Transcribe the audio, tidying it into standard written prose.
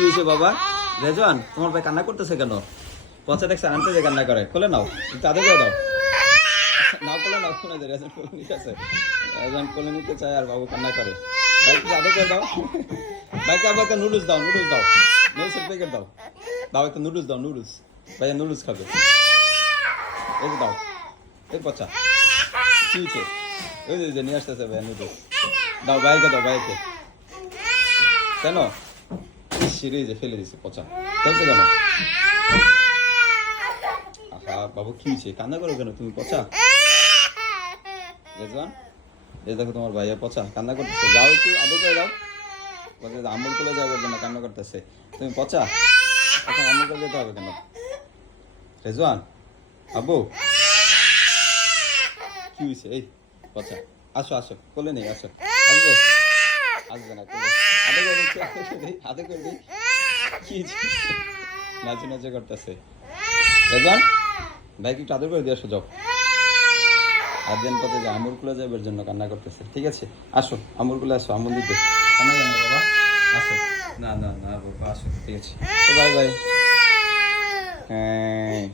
কি হয়েছে বাবা? রেজওয়ান, তোমার ভাই কান্না করতেছে কেন? পচা দেখছে আনতে যে কান্না করে, কোলে নাও, একটু আদর করে দাও। নাও কোলে নাও, শোনা যায় রেজওয়ান কোলে নিতে আছে। রেজওয়ান কোলে নিতে চায় আর বাবু কান্না করে। ভাই একটু আদর করে দাও। ভাইকে আবার একটা নুডলস দাও, নুডলস দাও, নুডলসের প্যাকেট দাও। দাও একটা নুডলস দাও, নুডলস। ভাইয়া নুডলস খাবে। এই যে দাও, এই পচা কি হয়েছে? ওই যে নিয়ে আসতেছে ভাইয়া নুডলস। দাও ভাইকে, দাও ভাইকে। কেন সিঁড়ি যে ফেলে দিছে পচা, চলছে কেন? আহা বাবু কি হয়েছে, কান্না করো কেন তুমি? পচা রেজওয়ান, এই দেখো তোমার ভাইয়া পচা কান্না করতেছে। যাও একটু আদর করে দাও। বলছে আম্মুর কোলে যাওয়ার জন্য কান্না করতেছে। তুমি পচা, এখন আম্মুর কোলে যেতে হবে কেন? রেজওয়ান আব্বু কি হয়েছে? এই পচা আসো আসো, কোলে নেই, আসো। আসবে? আসবে না কোলে। আদর করে দিচ্ছি, আদর করে দিই, আদর করে দিই। কি নাচে নাচে করতেছে। রেজওয়ান ভাইকে একটু আদর করে দিয়ে আসো, যাও। আর দেন পথে যে আমুর কুলে যাবার জন্য কান্না করতেছে। ঠিক আছে, আসো আমুর কুলে আসো, আমুর দিতে কান্না কেন বাবা? আসো। না না না বাবা, আসো। ঠিক আছে, বাই বাই। হ্যাঁ।